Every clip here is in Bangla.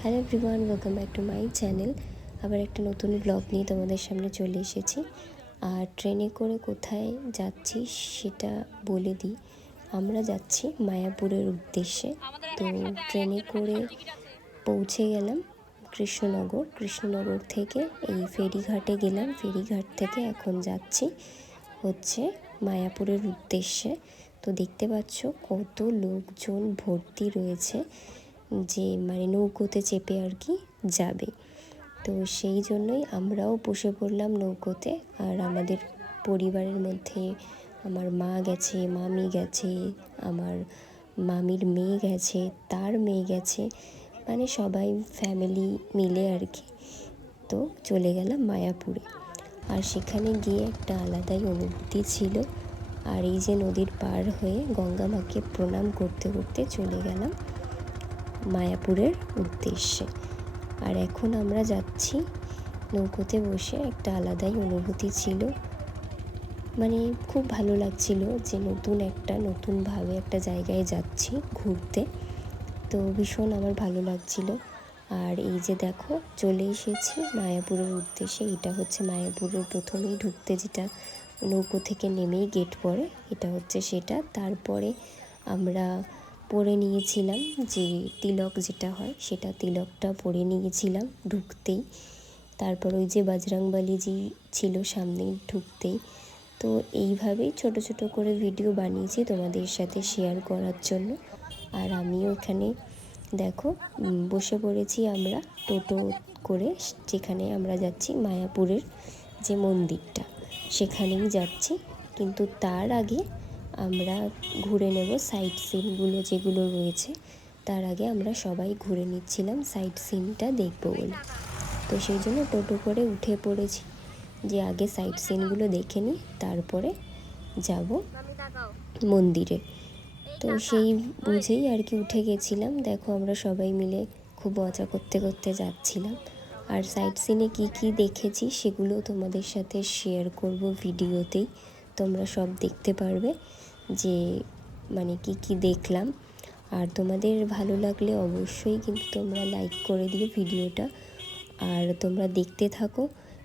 Hello everyone, welcome back to my channel. আবার একটা নতুন ব্লগ নিয়ে তোমাদের সামনে চলে এসেছি। আর ট্রেনে করে কোথায় যাচ্ছি সেটা বলে দিই। আমরা যাচ্ছি মায়াপুরের উদ্দেশ্যে। তো ট্রেনে করে পৌঁছে গেলাম কৃষ্ণনগর থেকে এই ফেরিঘাটে গেলাম। ফেরিঘাট থেকে এখন যাচ্ছি হচ্ছে মায়াপুরের উদ্দেশ্যে। তো দেখতে পাচ্ছ কত লোকজন ভর্তি রয়েছে, যে নৌকোতে চেপে আর কি যাবে। তো সেই জন্যই আমরাও বসে পড়লাম নৌকোতে। আর আমাদের পরিবারের মধ্যে আমার মা গেছে, মামি গেছে, আমার মামির মেয়ে গেছে, তার মেয়ে গেছে, সবাই ফ্যামিলি মিলে আর কি। তো চলে গেলাম মায়াপুরে। আর সেখানে গিয়ে একটা আলাদাই অনুভূতি ছিল। আর এই যে নদীর পার হয়ে গঙ্গা মাকে প্রণাম করতে করতে চলে গেলাম মায়াপুরের উদ্দেশ্যে। আর এখন আমরা যাচ্ছি নৌকোতে বসে। একটা আলাদাই অনুভূতি ছিল, খুব ভালো লাগছিল যে নতুনভাবে একটা জায়গায় যাচ্ছি ঘুরতে। তো ভীষণ আমার ভালো লাগছিল। আর এই যে দেখো চলে এসেছি মায়াপুরের উদ্দেশ্যে। এটা হচ্ছে মায়াপুরের প্রথমেই ঢুকতে যেটা নৌকো থেকে নেমেই গেট পড়ে, এটা হচ্ছে সেটা। তারপরে আমরা পরে নিয়েছিলাম যে তিলক যেটা হয়, সেটা তিলকটা পরে নিয়েছিলাম ঢুকতেই। তারপর ওই যে বজরংবলীজি ছিল সামনে ঢুকতেই। তো এইভাবেই ছোট ছোট করে ভিডিও বানিয়েছি তোমাদের সাথে শেয়ার করার জন্য। আর আমিও এখানে দেখো বসে পড়েছি আমরা টোটো করে, যেখানে আমরা যাচ্ছি মায়াপুরের যে মন্দিরটা সেখানেই যাচ্ছি। কিন্তু তার আগে আমরা ঘুরে নেব সাইট সিনগুলো যেগুলো রয়েছে। তার আগে আমরা সবাই ঘুরে নিচ্ছিলাম সাইট সিনটা দেখবো বলে। তো সেই জন্য টোটো করে উঠে পড়েছি যে আগে সাইট সিনগুলো দেখে নিই, তারপরে যাব মন্দিরে। তো সেই বুঝেই আর কি উঠে গেছিলাম। দেখো আমরা সবাই মিলে খুব মজা করতে করতে যাচ্ছিলাম। আর সাইট সিনে কী কী দেখেছি সেগুলো তোমাদের সাথে শেয়ার করব ভিডিওতেই। তোমরা সব দেখতে পারবে যে কী কী দেখলাম। আর তোমাদের ভালো লাগলে অবশ্যই কিন্তু তোমরা লাইক করে দিও ভিডিওটা। আর তোমরা দেখতে থাকো,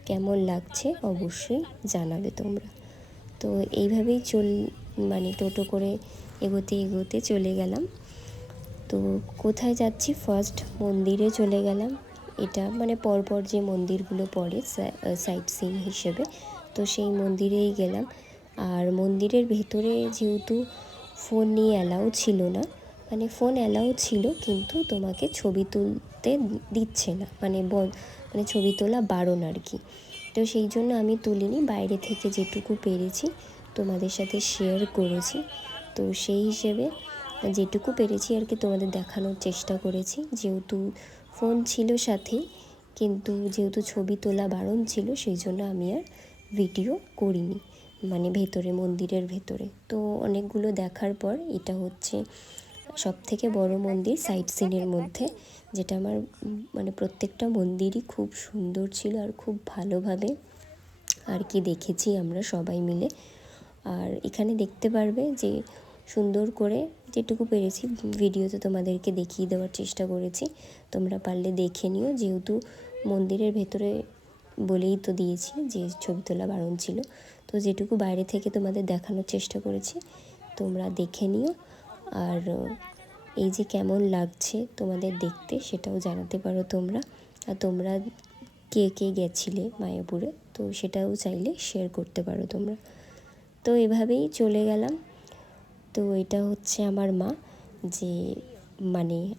কেমন লাগছে অবশ্যই জানাবে তোমরা। তো এইভাবেই টোটো করে এগোতে এগোতে চলে গেলাম। তো কোথায় যাচ্ছি, ফার্স্ট মন্দিরে চলে গেলাম। এটা পরপর যে মন্দিরগুলো পড়ে সাইট সিন হিসেবে, তো সেই মন্দিরেই গেলাম। আর মন্দিরের ভেতরে যেহেতু ফোন নিয়ে অ্যালাউ ছিল না, ফোন অ্যালাউ ছিল কিন্তু তোমাকে ছবি তুলতে দিচ্ছে না, ছবি তোলা বারণ আর কি। তো সেই জন্য আমি তুলিনি, বাইরে থেকে যেটুকু পেরেছি তোমাদের সাথে শেয়ার করেছি। তো সেই হিসেবে যেটুকু পেরেছি আর কি তোমাদের দেখানোর চেষ্টা করেছি। যেহেতু ফোন ছিল সাথেই, কিন্তু যেহেতু ছবি তোলা বারণ ছিল সেই জন্য আমি আর ভিডিও করিনি মন্দিরের ভেতরে। তো অনেকগুলো দেখার পর এটা হচ্ছে সবথেকে বড় মন্দির সাইট সিনের মধ্যে, যেটা আমার প্রত্যেকটা মন্দিরই খুব সুন্দর ছিল আর খুব ভালোভাবে আর কি দেখেছি আমরা সবাই মিলে। আর এখানে দেখতে পারবে যে সুন্দর করে যেটুকু পেরেছি ভিডিওতে তোমাদেরকে দেখিয়ে দেওয়ার চেষ্টা করেছি। তোমরা পারলে দেখে নিও, যেহেতু মন্দিরের ভেতরে বলেই তো দিয়েছি যে ছবি তোলা বারণ ছিল। তো যেটুকু বাইরে থেকে তোমাদের দেখানোর চেষ্টা করেছি তোমরা দেখে নিও। আর এই যে কেমন লাগছে তোমাদের দেখতে সেটাও জানাতে পারো তোমরা। আর তোমরা কে কে গেছিলে মায়াপুরে, তো সেটাও চাইলে শেয়ার করতে পারো তোমরা। তো এভাবেই চলে গেলাম। তো এটা হচ্ছে আমার মা, যে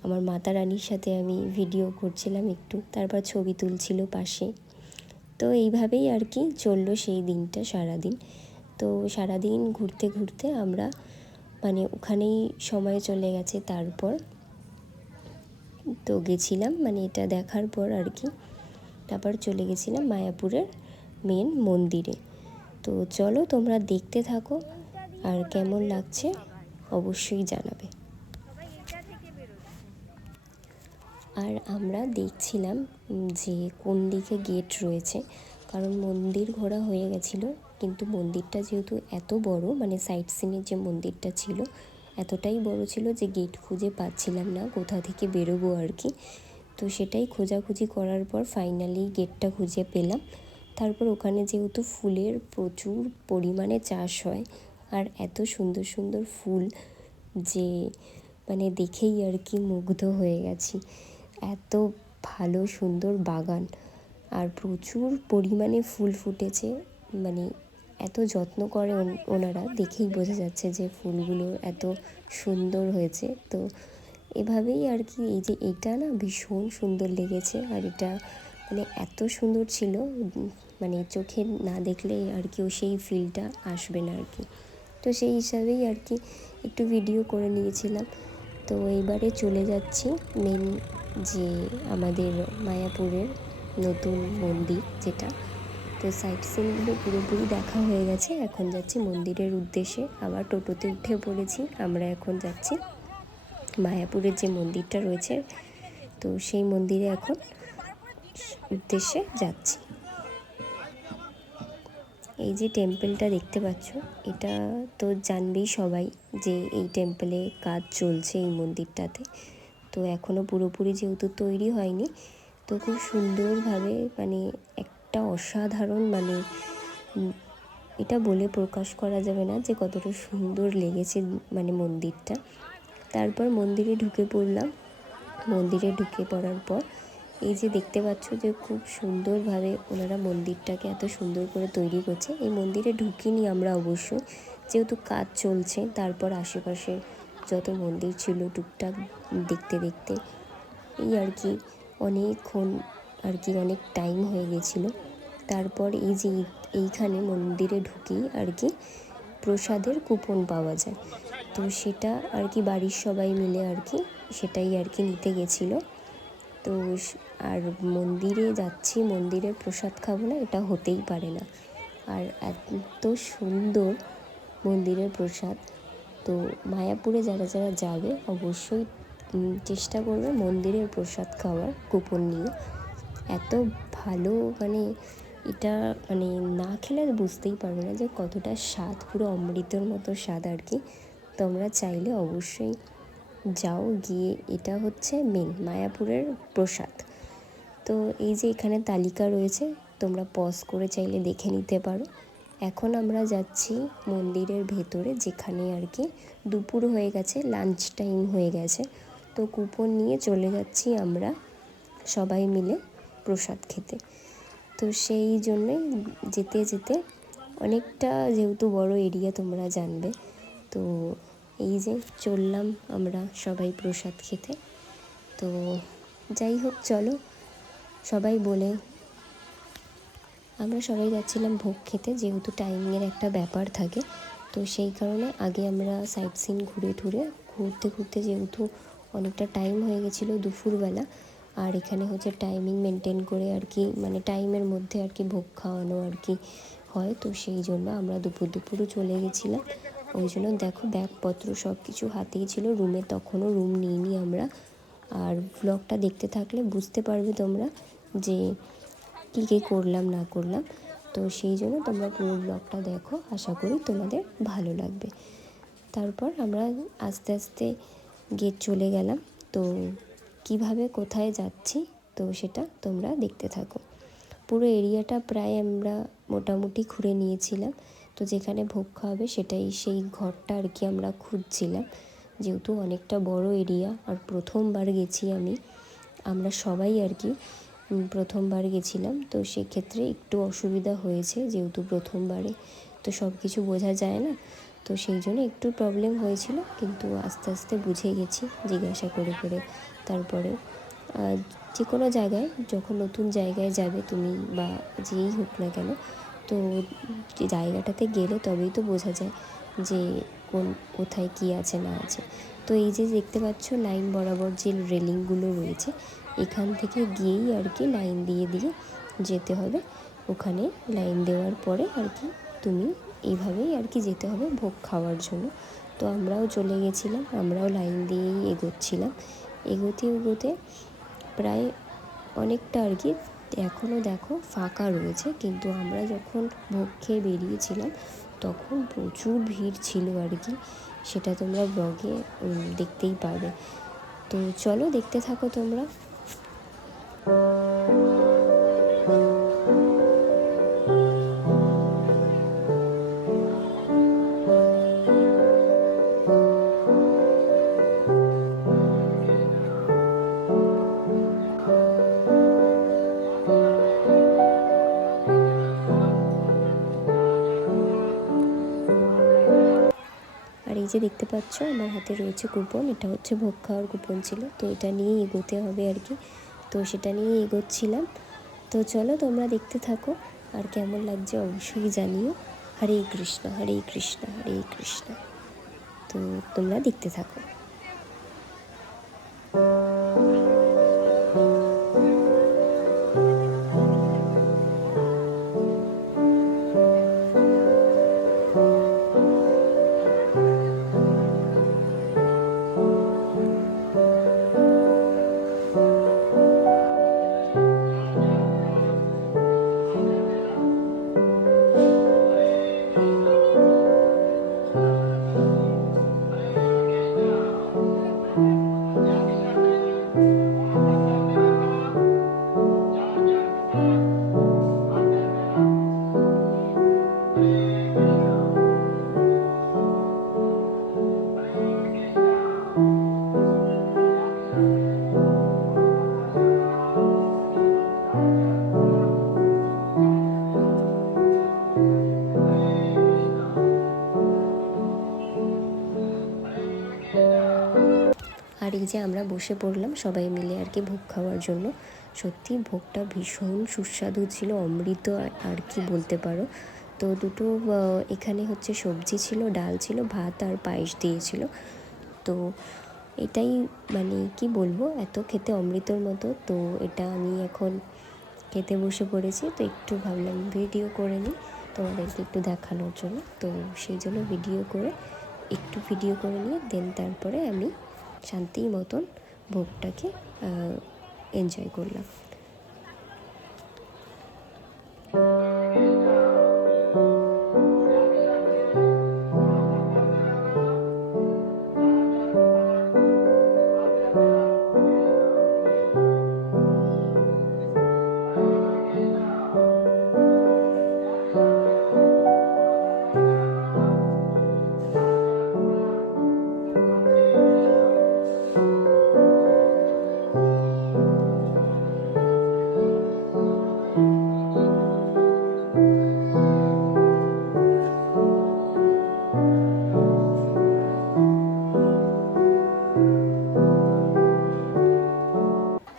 আমার মাতা রানীর সাথে আমি ভিডিও করছিলাম একটু, তারপর ছবি তুলছিল পাশে। তো এইভাবেই আর কি চললো সেই দিনটা সারাদিন। তো সারাদিন ঘুরতে ঘুরতে আমরা ওখানেই সময় চলে গেছে। তারপর তো গেছিলাম এটা দেখার পর আর কি, তারপর চলে গেছিলাম মায়াপুরের মেন মন্দিরে। তো চলো তোমরা দেখতে থাকো, আর কেমন লাগছে অবশ্যই জানাবে। আর আমরা দেখছিলাম যে কোন দিকে গেট রয়েছে, কারণ মন্দির ঘোরা হয়ে গেছিলো, কিন্তু মন্দিরটা যেহেতু এত বড়, সাইট সিনের যে মন্দিরটা ছিল এতটাই বড় ছিল যে গেট খুঁজে পাচ্ছিলাম না কোথা থেকে বেরোবো আর কি। তো তো সেটাই খোঁজাখুঁজি করার পর ফাইনালি গেটটা খুঁজে পেলাম। তারপর ওখানে যেহেতু ফুলের প্রচুর পরিমাণে চাষ হয় আর এত সুন্দর সুন্দর ফুল যে মানে দেখেই আর কি মুগ্ধ হয়ে গেছি। এত ভালো সুন্দর বাগান আর প্রচুর পরিমাণে ফুল ফুটেছে, মানে এত যত্ন করে ওনারা, দেখেই বোঝা যাচ্ছে যে ফুলগুলো এত সুন্দর হয়েছে। তো এভাবেই আর কি এই যে এটা না ভীষণ সুন্দর লেগেছে। আর এটা মানে এত সুন্দর ছিল, মানে চোখে না দেখলে আর কি সেই ফিলটা আসবে না আর কি। তো সেই হিসাবেই আর কি একটু ভিডিও করে নিয়েছিলাম। তো এইবারে চলে যাচ্ছি মেন যে আমাদের মায়াপুরের নতুন মন্দির যেটা। তো সাইট সিনগুলো পুরোপুরি দেখা হয়ে গেছে, এখন যাচ্ছি মন্দিরের উদ্দেশ্যে। আবার টোটোতে উঠে পড়েছি, আমরা এখন যাচ্ছি মায়াপুরের যে মন্দিরটা রয়েছে, তো সেই মন্দিরে এখন উদ্দেশ্যে যাচ্ছি। এই যে টেম্পলটা দেখতে পাচ্ছ, এটা তো জানবেই সবাই যে এই টেম্পলে কাজ চলছে এই মন্দিরটাতে। তো এখনও পুরোপুরি যেহেতু তৈরি হয়নি, তো খুব সুন্দরভাবে মানে একটা অসাধারণ মানে এটা বলে প্রকাশ করা যাবে না যে কতটা সুন্দর লেগেছে মানে মন্দিরটা। তারপর মন্দিরে ঢুকে পড়লাম। মন্দিরে ঢুকে পড়ার পর এই যে দেখতে পাচ্ছ যে খুব সুন্দরভাবে ওনারা মন্দিরটাকে এত সুন্দর করে তৈরি করছে। এই মন্দিরে ঢুকিনি আমরা অবশ্যই, যেহেতু কাজ চলছে। তারপর আশেপাশে যত মন্দির ছিল টুকটাক দেখতে দেখতে এই আর কি অনেকক্ষণ আর কি অনেক টাইম হয়ে গেছিলো। তারপর এই যে এইখানে মন্দিরে ঢুকেই আর কি প্রসাদের কুপন পাওয়া যায়, তো সেটা আর কি বাড়ির সবাই মিলে আর কি সেটাই আর কি নিতে গেছিলো। তো আর মন্দিরে যাচ্ছি, মন্দিরের প্রসাদ খাবো না এটা হতেই পারে না। আর এত সুন্দর মন্দিরের প্রসাদ, তো মায়াপুরে যারা যারা যাবে অবশ্যই চেষ্টা করবে মন্দিরের প্রসাদ খাওয়ার কুপন নিয়ে। এত ভালো মানে এটা মানে না খেলে বুঝতেই পারবে না যে কতটা স্বাদ, পুরো অমৃতের মতো স্বাদ আর কি। তোমরা চাইলে অবশ্যই যাও, গিয়ে এটা হচ্ছে মেন মায়াপুরের প্রসাদ। তো এই যে এখানে তালিকা রয়েছে, তোমরা পজ করে চাইলে দেখে নিতে পারো। এখন আমরা যাচ্ছি মন্দিরের ভেতরে, যেখানে আর কি দুপুর হয়ে গেছে, লাঞ্চ টাইম হয়ে গেছে। তো কুপন নিয়ে চলে যাচ্ছি আমরা সবাই মিলে প্রসাদ খেতে। তো সেই জন্যই যেতে যেতে অনেকটা যেহেতু বড় এরিয়া তোমরা জানবে, তো এই যে চললাম আমরা সবাই প্রসাদ খেতে। তো যাই হোক চলো, সবাই বলে আমরা সবাই যাচ্ছিলাম ভোগ খেতে, যেহেতু টাইমিংয়ের একটা ব্যাপার থাকে। তো সেই কারণে আগে আমরা সাইট সিন ঘুরতে ঘুরতে যেহেতু অনেকটা টাইম হয়ে গেছিলো দুপুরবেলা, আর এখানে হচ্ছে টাইমিং মেনটেন করে আর কি মানে টাইমের মধ্যে আর কি ভোগ খাওয়ানো আর কি হয়। তো সেই জন্য আমরা দুপুরও চলে গেছিলাম। ওই জন্য দেখো ব্যাগপত্র সব কিছু হাতেই ছিল, রুমে তখনও রুম নিইনি আমরা। আর ব্লগটা দেখতে থাকলে বুঝতে পারবে তোমরা যে কী কী করলাম না করলাম। তো সেই জন্য তোমরা পুরো ব্লগটা দেখো, আশা করি তোমাদের ভালো লাগবে। তারপর আমরা আস্তে আস্তে গেট চলে গেলাম। তো কিভাবে কোথায় যাচ্ছি তো সেটা তোমরা দেখতে থাকো। পুরো এরিয়াটা প্রায় আমরা মোটামুটি ঘুরে নিয়েছিলাম। তো যেখানে ভোগ খাওয়াবে সেটাই সেই ঘরটা আর কি আমরা খুঁজছিলাম, যেহেতু অনেকটা বড় এরিয়া। আর প্রথমবার গেছি আমরা সবাই আর কি প্রথমবার গেছিলাম। তো সেক্ষেত্রে একটু অসুবিধা হয়েছে, যেহেতু প্রথমবারে তো সব কিছু বোঝা যায় না। তো সেই জন্য একটু প্রবলেম হয়েছিল, কিন্তু আস্তে আস্তে বুঝে গেছি জিজ্ঞাসা করে করে। তারপরে যে কোনো জায়গায় যখন নতুন জায়গায় যাবে তুমি বা যেই হোক না কেন, তো যে জায়গাটাতে গেলে তবেই তো বোঝা যায় যে কোথায় কী আছে না আছে। তো এই যে দেখতে পাচ্ছ লাইন বরাবর যে রেলিংগুলো রয়েছে, এখান থেকে গিয়েই আর কি লাইন দিয়ে যেতে হবে। ওখানে লাইন দেওয়ার পরে আর কি তুমি এইভাবেই আর কি যেতে হবে ভোগ খাওয়ার জন্য। তো আমরাও চলে গেছিলাম, আমরাও লাইন দিয়েই এগোতে প্রায় অনেকটা আর কি এখনও দেখো ফাঁকা রয়েছে, কিন্তু আমরা যখন ভোগ খেয়ে বেরিয়েছিলাম তখন প্রচুর ভিড় ছিল আর কি। সেটা তোমরা ব্লগে দেখতেই পাবে। তো চলো দেখতে থাকো তোমরা। আর এই যে দেখতে পাচ্ছ আমার হাতে রয়েছে কুপন, এটা হচ্ছে ভোগ খাওয়ার কুপন ছিল, তো এটা নিয়েই এগোতে হবে আর কি। তো সেটা নিয়েই এগোচ্ছিলাম। তো চলো তোমরা দেখতে থাকো, আর কেমন লাগছে অবশ্যই জানিও। হরে কৃষ্ণ হরে কৃষ্ণ হরে কৃষ্ণ। তো তোমরা দেখতে থাকো। আর এই যে আমরা বসে পড়লাম সবাই মিলে আর কি ভোগ খাওয়ার জন্য। সত্যি ভোগটা ভীষণ সুস্বাদু ছিল, অমৃত আর কি বলতে পারো। তো দুটো এখানে হচ্ছে সবজি ছিল, ডাল ছিল, ভাত আর পায়েস দিয়েছিল। তো এটাই মানে কি বলবো, এত খেতে অমৃতর মতো। তো এটা আমি এখন খেতে বসে পড়েছি, তো একটু ভাবলাম ভিডিও করে নিই তোমাদেরকে একটু দেখানোর জন্য। তো সেই জন্য ভিডিও করে নিয়ে দেন তারপরে আমি শান্তি মতন ভোগটাকে এনজয় করলাম।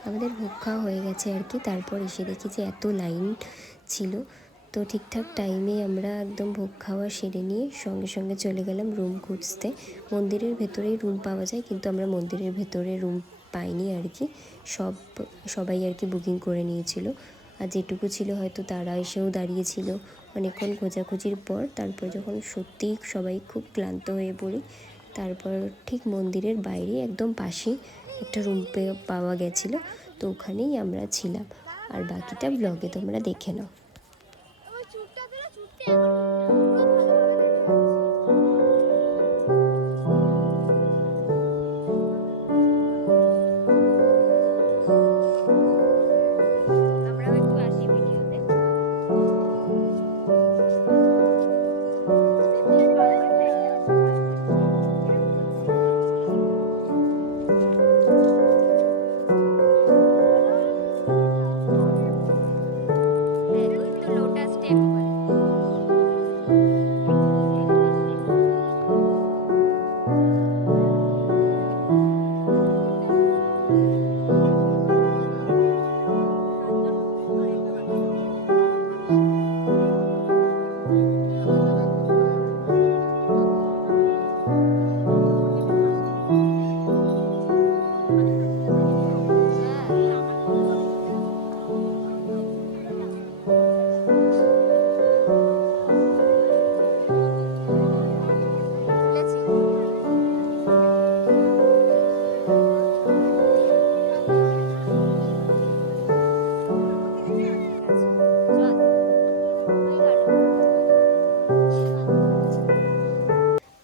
আমাদের ভোগ খাওয়া হয়ে গেছে আর কি। তারপর এসে দেখি যে এত লাইন ছিল। তো ঠিকঠাক টাইমে আমরা একদম ভোগ খাওয়া সেরে নিয়ে সঙ্গে সঙ্গে চলে গেলাম রুম খুঁজতে। মন্দিরের ভেতরেই রুম পাওয়া যায়, কিন্তু আমরা মন্দিরের ভেতরে রুম পাইনি আর কি। সবাই আর কি বুকিং করে নিয়েছিল, আর যেটুকু ছিল হয়তো তারা এসেও দাঁড়িয়েছিল অনেকক্ষণ খোঁজাখুঁজির পর। তারপর যখন সত্যিই সবাই খুব ক্লান্ত হয়ে পড়ি, তারপর ঠিক মন্দিরের বাইরে একদম পাশেই একটা রুম পাওয়া গেছিলো, তো ওখানেই আমরা ছিলাম। আর বাকিটা ব্লগে তোমরা দেখে নাও।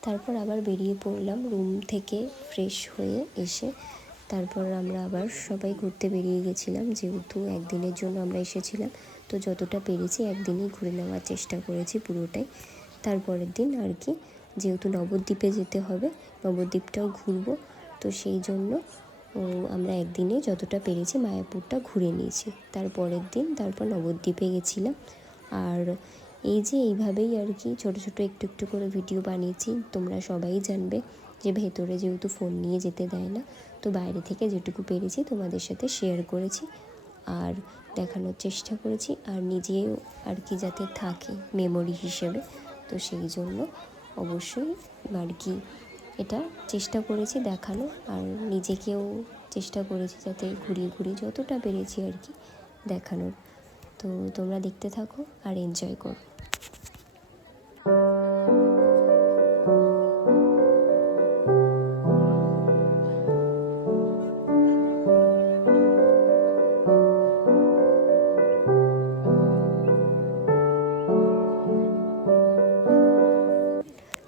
তারপর আবার বেরিয়ে পড়লাম রুম থেকে ফ্রেশ হয়ে এসে। তারপর আমরা আবার সবাই ঘুরতে বেরিয়ে গেছিলাম, যেহেতু একদিনের জন্য আমরা এসেছিলাম, তো যতটা পেরেছি একদিনেই ঘুরে নেওয়ার চেষ্টা করেছি পুরোটাই। তারপরের দিন আর কি, যেহেতু নবদ্বীপে যেতে হবে, নবদ্বীপটাও ঘুরবো, তো সেই জন্য আমরা একদিনে যতটা পেরেছি মায়াপুরটা ঘুরে নিয়েছি। তারপরের দিন তারপর নবদ্বীপে গেছিলাম। আর এই যে এইভাবেই আর কি ছোটো ছোটো একটু একটু করে ভিডিও বানিয়েছি। তোমরা সবাই জানবে যে ভেতরে যেহেতু ফোন নিয়ে যেতে দেয় না, তো বাইরে থেকে যেটুকু পেরেছি তোমাদের সাথে শেয়ার করেছি আর দেখানোর চেষ্টা করেছি, আর নিজেও আর কি যাতে থাকে মেমোরি হিসেবে, তো সেই জন্য অবশ্যই আর কি এটা চেষ্টা করেছি দেখানো, আর নিজেকেও চেষ্টা করেছি যাতে ঘুরিয়ে ঘুরিয়ে যতটা পেরেছি আর কি দেখানোর। তো তোমরা দেখতে থাকো আর এনজয় করো।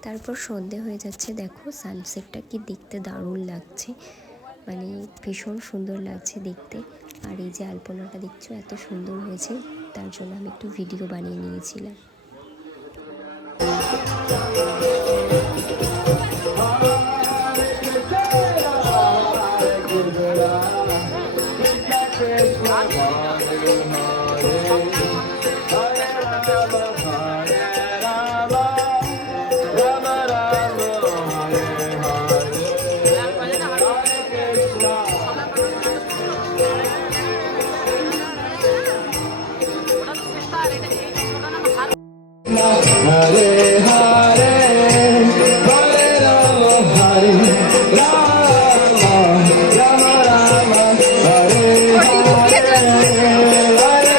তারপর সন্ধে হয়ে যাচ্ছে, দেখো সানসেটটা কি দেখতে দারুণ লাগছে, মানে ভীষণ সুন্দর লাগছে দেখতে। আর এই যে আলপনাটা দেখছো এত সুন্দর হয়েছে, তার জন্য আমি একটু ভিডিও বানিয়ে নিয়েছিলাম। Hare Hare Hare Rama Hare Rama Rama Rama Hare Hare Hare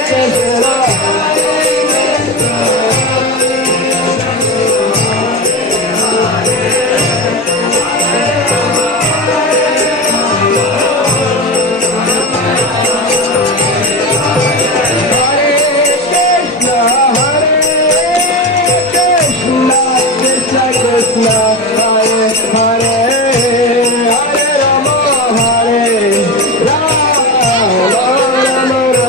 Krishna Krishna Hare Hare Hare Rama Hare Rama Rama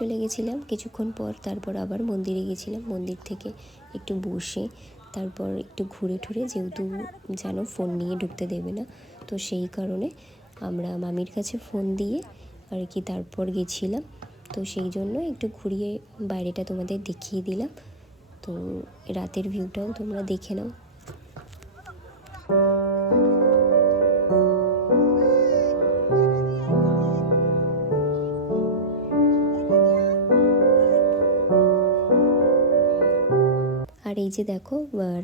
চলে গেছিলাম কিছুক্ষণ পর, তারপর আবার মন্দিরে গেছিলাম। মন্দির থেকে একটু বসে তারপর একটু ঘুরে ঠুরে, যেহেতু জানো ফোন নিয়ে ঢুকতে দেবে না, তো সেই কারণে আমরা মামির কাছে ফোন দিয়ে আর কি তারপর গেছিলাম। তো সেই জন্য একটু ঘুরিয়ে বাইরেটা তোমাদের দেখিয়ে দিলাম। তো রাতের ভিউটাও তোমরা দেখে নাও। আর এই যে দেখো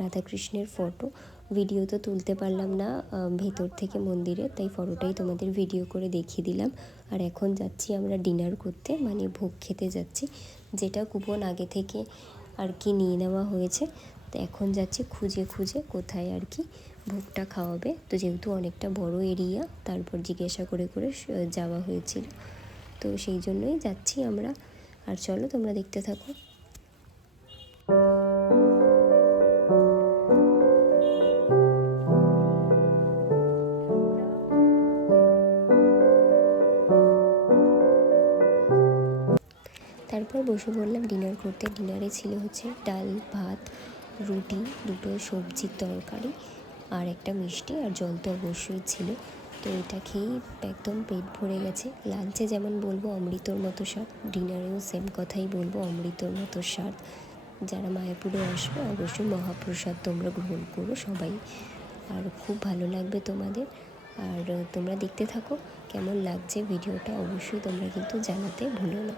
রাধাকৃষ্ণের ফটো, ভিডিও তো তুলতে পারলাম না ভেতর থেকে মন্দিরে, তাই ফটোটাই তোমাদের ভিডিও করে দেখিয়ে দিলাম। আর এখন যাচ্ছি আমরা ডিনার করতে, মানে ভোগ খেতে যাচ্ছি, যেটা কুপন আগে থেকে আর কি নিয়ে নেওয়া হয়েছে। তো এখন যাচ্ছি খুঁজে খুঁজে কোথায় আর কি ভোগটা খাওয়াবে। তো যেহেতু অনেকটা বড় এরিয়া, তারপর জিজ্ঞাসা করে করে যাওয়া হয়েছিল, তো সেই জন্যই যাচ্ছি আমরা। আর চলো তোমরা দেখতে থাকো। তারপর বসে পড়লাম ডিনার করতে। ডিনারে ছিল হচ্ছে ডাল, ভাত, রুটি, দুটো সবজির তরকারি আর একটা মিষ্টি, আর জল তো অবশ্যই ছিল। তো এটা খেয়েই একদম পেট ভরে গেছে। লাঞ্চে যেমন বলবো অমৃতর মতো স্বাদ, ডিনারেও সেম কথাই বলবো অমৃতর মতো স্বাদ। যারা মায়াপুরে আসবে অবশ্যই মহাপ্রসাদ তোমরা গ্রহণ করো সবাই, আর খুব ভালো লাগবে তোমাদের। আর তোমরা দেখতে থাকো কেমন লাগছে ভিডিওটা, অবশ্যই তোমরা কিন্তু জানাতে ভুলো না।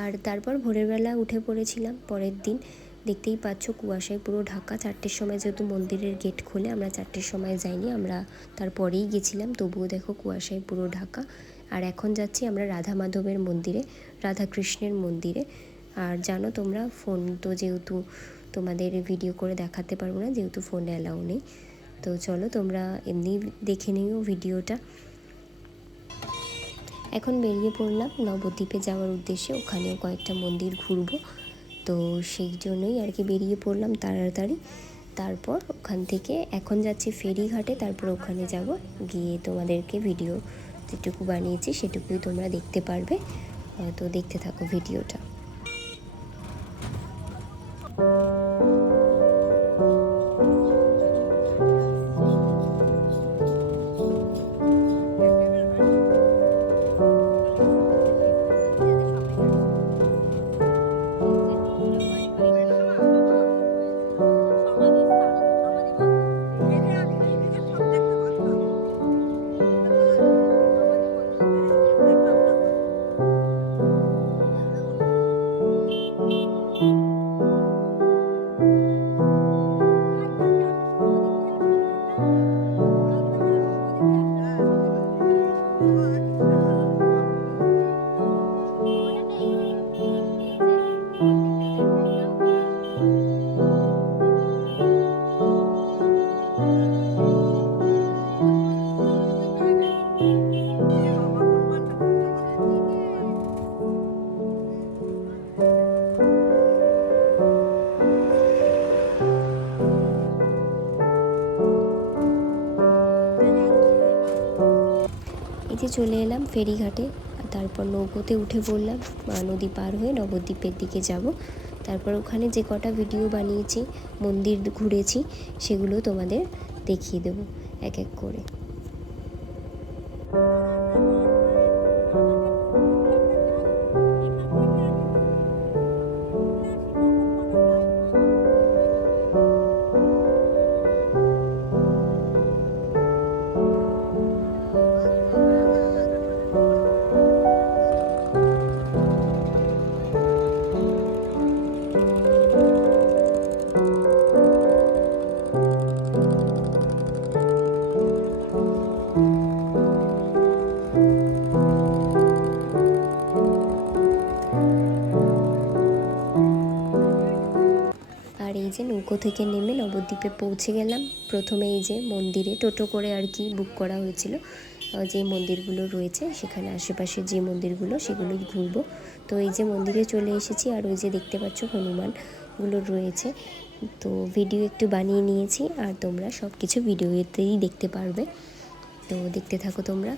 আর তারপর ভোরের বেলা উঠে পড়েছিলাম পরের দিন। দেখতেই পাচ্ছ কুয়াশায় পুরো ঢাকা। 4টের সময় যেহেতু মন্দিরের গেট খোলে, আমরা 4টের সময় যাইনি, আমরা তারপরেই গেছিলাম, তবুও দেখো কুয়াশায় পুরো ঢাকা। আর এখন যাচ্ছি আমরা রাধা মাধবের মন্দিরে, রাধাকৃষ্ণের মন্দিরে। আর জানো তোমরা ফোন তো যেহেতু তোমাদের ভিডিও করে দেখাতে পারবো না, যেহেতু ফোনে অ্যালাউ নেই। তো চলো তোমরা এমনি দেখে নিও ভিডিওটা। এখন বেরিয়ে পড়লাম নবদ্বীপে যাওয়ার উদ্দেশ্যে, ওখানেও কয়েকটা মন্দির ঘুরবো, তো সেই জন্যই আর কি বেরিয়ে পড়লাম তাড়াতাড়ি। তারপর ওখান থেকে এখন যাচ্ছি ফেরিঘাটে, তারপর ওখানে যাব, গিয়ে তোমাদেরকে ভিডিও যেটুকু বানিয়েছি সেটুকুই তোমরা দেখতে পারবে। তো দেখতে থাকো ভিডিওটা। এই যে চলে এলাম ফেরিঘাটে, তারপর নৌকোতে উঠে পড়লাম, নদী পার হয়ে নবদ্বীপের দিকে যাব। তারপর ওখানে যে কটা ভিডিও বানিয়েছি, মন্দির ঘুরেছি, সেগুলো তোমাদের দেখিয়ে দেবো এক এক করে। আর এই যে নৌকো থেকে নেমে নবদ্বীপে পৌঁছে গেলাম। প্রথমে এই যে মন্দিরে টোটো করে আর কি বুক করা হয়েছিল, যে মন্দিরগুলো রয়েছে সেখানে আশেপাশে যে মন্দিরগুলো সেগুলোই ঘুরবো। তো এই যে মন্দিরে চলে এসেছি, আর ওই যে দেখতে পাচ্ছ হনুমান, গুলো রয়েছে। তো ভিডিও একটু বানিয়ে নিয়েছি, আর তোমরা সব কিছু ভিডিওতেই দেখতে পারবে। তো দেখতে থাকো তোমরা।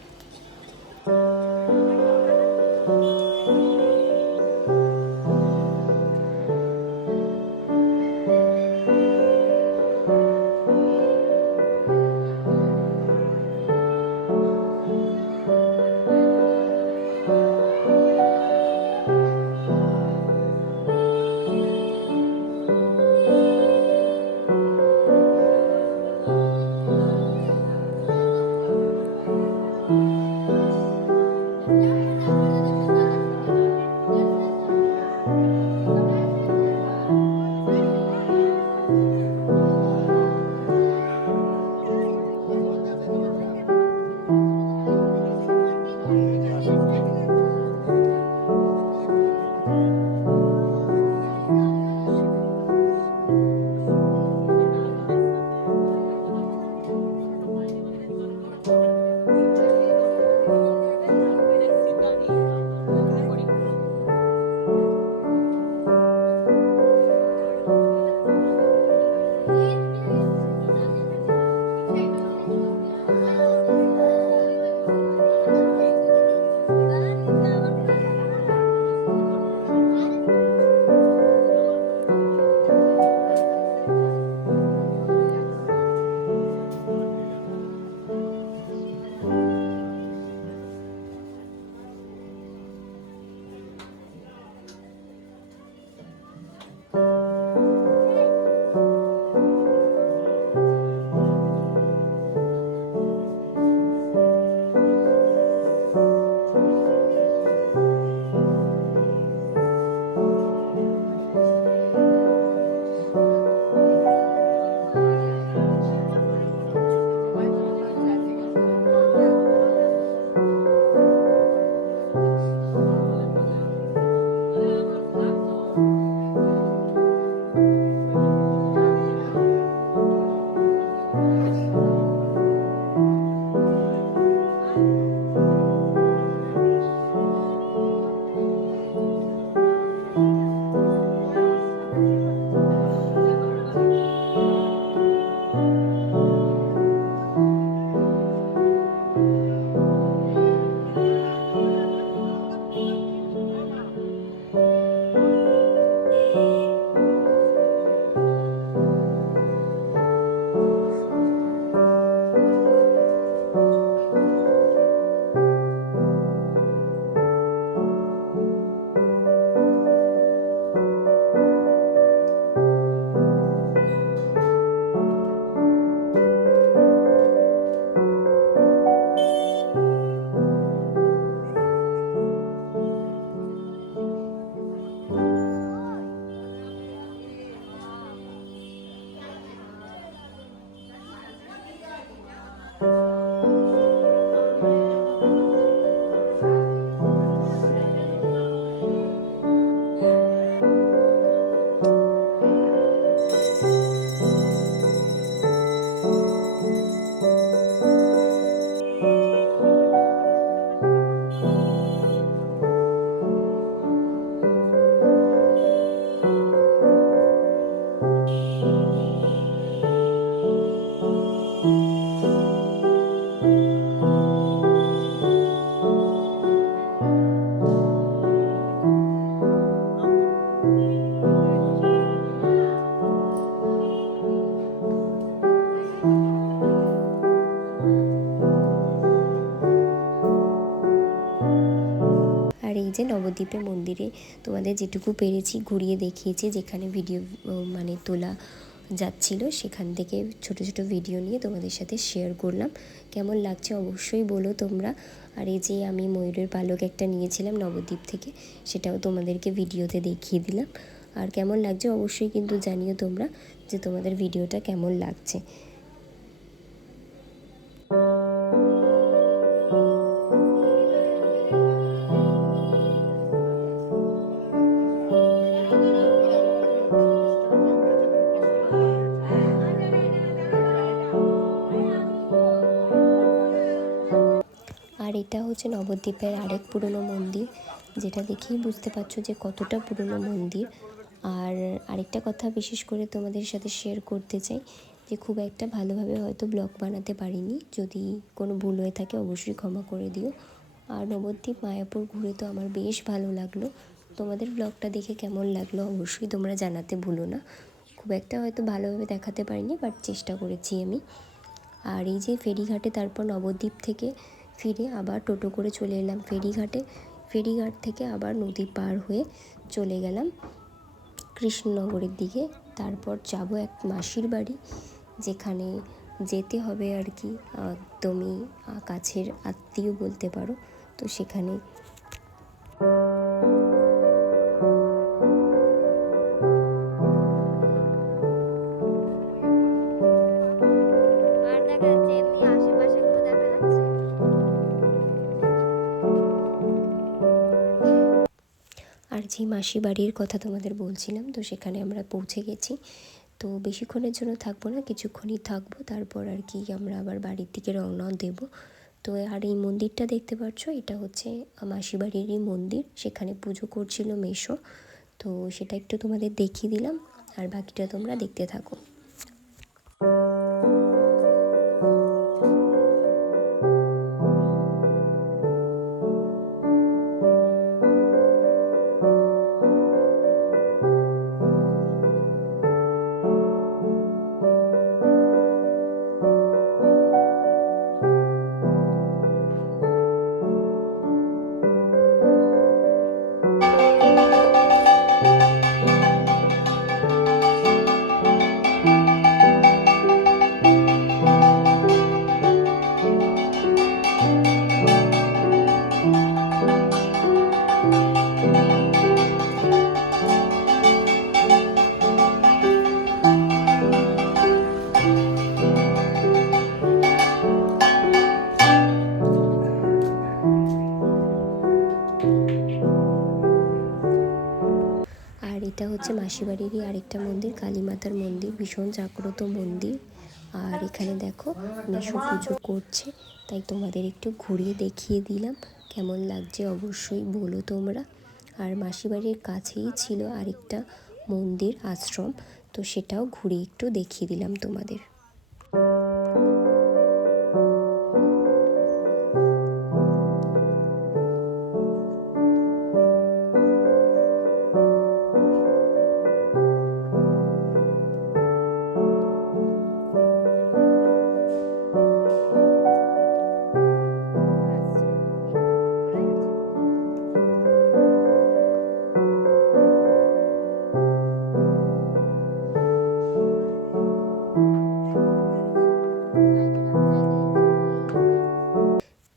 আর এই যে নবদ্বীপে মন্দিরে তোমাদের যেটুকু পেরেছি ঘুরিয়ে দেখিয়েছি, যেখানে ভিডিও মানে তোলা যাচ্ছিল সেখান থেকে ছোট ছোট ভিডিও নিয়ে তোমাদের সাথে শেয়ার করলাম। কেমন লাগছে অবশ্যই বলো তোমরা। আর এই যে আমি ময়ূরের পালক একটা নিয়েছিলাম নবদ্বীপ থেকে, সেটাও তোমাদেরকে ভিডিওতে দেখিয়ে দিলাম। আর কেমন লাগছে অবশ্যই কিন্তু জানিও তোমরা যে তোমাদের ভিডিওটা কেমন লাগছে। আর এটা হচ্ছে নবদ্বীপের আরেক পুরনো মন্দির, যেটা দেখেই বুঝতে পারছো যে কতটা পুরনো মন্দির। আর আরেকটা কথা বিশেষ করে তোমাদের সাথে শেয়ার করতে চাই যে খুব একটা ভালোভাবে হয়তো ব্লগ বানাতে পারিনি, যদি কোনো ভুল হয়ে থাকে অবশ্যই ক্ষমা করে দিও। আর নবদ্বীপ মায়াপুর ঘুরে তো আমার বেশ ভালো লাগলো। তোমাদের ব্লগটা দেখে কেমন লাগলো অবশ্যই তোমরা জানাতে ভুলো না। খুব একটা হয়তো ভালোভাবে দেখাতে পারিনি, বাট চেষ্টা করেছি আমি। আর এই যে ফেরিঘাটে তারপর নবদ্বীপ থেকে ফিরে আবার টোটো করে চলে এলাম ফেরিঘাটে। ফেরিঘাট থেকে আবার নদী পার হয়ে চলে গেলাম কৃষ্ণনগরের দিকে। তারপর যাব এক মাসির বাড়ি, যেখানে যেতে হবে আর কি, একদমই কাছের আত্মীয় বলতে পারো। তো সেখানে আর যে মাসি বাড়ির কথা তোমাদের বলছিলাম, তো সেখানে আমরা পৌঁছে গেছি। তো বেশিক্ষণের জন্য থাকবো না, কিছুক্ষণই থাকবো, তারপর আর কি আমরা আবার বাড়ির দিকে রওনা দেব। তো আর এই মন্দিরটা দেখতে পাচ্ছ, এটা হচ্ছে মাসি বাড়িরই মন্দির, সেখানে পুজো করছিল মেসো। তো সেটা একটু তোমাদের দেখিয়ে দিলাম, আর বাকিটা তোমরা দেখতে থাকো। আর এটা হচ্ছে মাসিবাড়িরই আরেকটা মন্দির, কালী মাতার মন্দির, ভীষণ জাগ্রত মন্দির। আর এখানে দেখো মেসো পুজো করছে, তাই তোমাদের একটু ঘুরিয়ে দেখিয়ে দিলাম। কেমন লাগছে অবশ্যই বলো তোমরা। আর মাসিবাড়ির কাছেই ছিল আরেকটা মন্দির আশ্রম, তো সেটাও ঘুরিয়ে একটু দেখিয়ে দিলাম তোমাদের।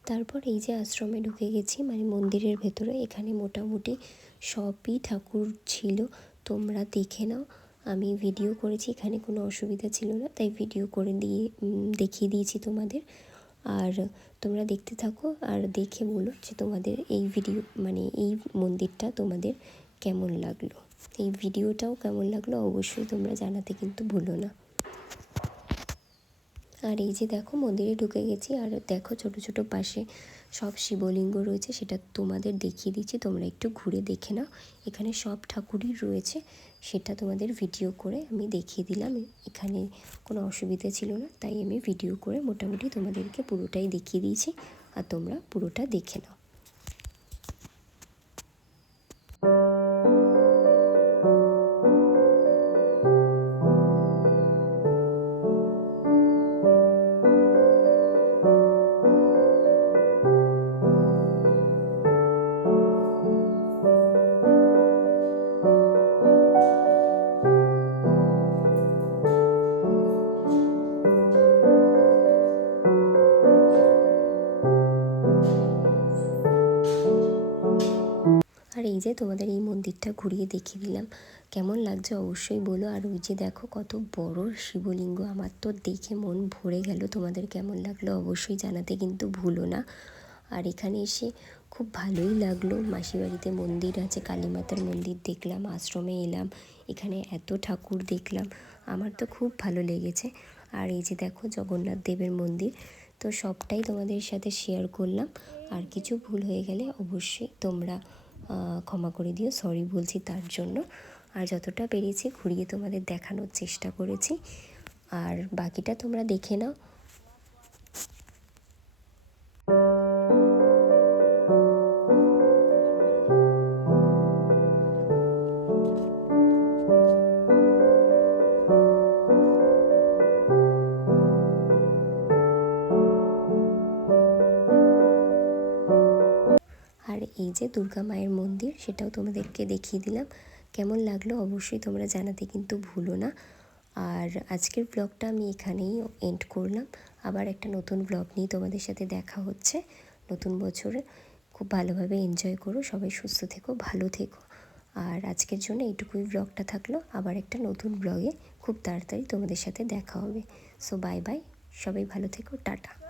তারপর এই যে আশ্রমে ঢুকে গেছি, মানে মন্দিরের ভেতরে। এখানে মোটামুটি সবই ঠাকুর ছিল, তোমরা দেখে নাও। আমি ভিডিও করেছি, এখানে কোনো অসুবিধা ছিল না, তাই ভিডিও করে দিয়ে দেখিয়ে দিয়েছি তোমাদের। আর তোমরা দেখতে থাকো আর দেখে বলো যে তোমাদের এই ভিডিও, মানে এই মন্দিরটা তোমাদের কেমন লাগলো, এই ভিডিওটাও কেমন লাগলো অবশ্যই তোমরা জানাতে কিন্তু ভুলো না। আর এই যে দেখো মন্দিরে ঢুকে গেছি, আর দেখো ছোট ছোট পাশে সব শিবলিঙ্গ রয়েছে, সেটা তোমাদের দেখিয়ে দিচ্ছি, তোমরা একটু ঘুরে দেখে নাও। এখানে সব ঠাকুরই রয়েছে, সেটা তোমাদের ভিডিও করে আমি দেখিয়ে দিলাম। এখানে কোনো অসুবিধা ছিল না, তাই আমি ভিডিও করে মোটামুটি তোমাদেরকে পুরোটাই দেখিয়ে দিয়েছি, আর তোমরা পুরোটা দেখে নাও। আর এই যে তোমাদের এই মন্দিরটা ঘুরিয়ে দেখিয়ে দিলাম, কেমন লাগছে অবশ্যই বলো। আর ওই যে দেখো কত বড় শিবলিঙ্গ, আমার তো দেখে মন ভরে গেল। তোমাদের কেমন লাগলো অবশ্যই জানাতে কিন্তু ভুলো না। আর এখানে এসে খুব ভালোই লাগলো, মাসিবাড়িতে মন্দির আছে, কালী মাতার মন্দির দেখলাম, আশ্রমে এলাম, এখানে এত ঠাকুর দেখলাম, আমার তো খুব ভালো লেগেছে। আর এই যে দেখো জগন্নাথ দেবের মন্দির, তো সবটাই তোমাদের সাথে শেয়ার করলাম। আর কিছু ভুল হয়ে গেলে অবশ্যই তোমরা ক্ষমা করে দিও, সরি বলছি তার জন্য। আর যতটা পেরেছি ঘুরিয়ে তোমাদের দেখানোর চেষ্টা করেছি। আর বাকিটা তোমরা দেখে নাও। আর এই যে দুর্গা মায়ের মন্দির, সেটাও তোমাদেরকে দেখিয়ে দিলাম। কেমন লাগলো অবশ্যই তোমরা জানাতে কিন্তু ভুলো না। আর আজকের ব্লগটা আমি এখানেই এন্ড করলাম। আবার একটা নতুন ব্লগ নিয়ে তোমাদের সাথে দেখা হচ্ছে নতুন বছরে। খুব ভালোভাবে এনজয় করো, সবাই সুস্থ থেকো, ভালো থেকো। আর আজকের জন্য এইটুকুই ব্লগটা থাকলো। আবার একটা নতুন ব্লগে খুব তাড়াতাড়ি তোমাদের সাথে দেখা হবে। সো বাই বাই, সবাই ভালো থেকো, টাটা।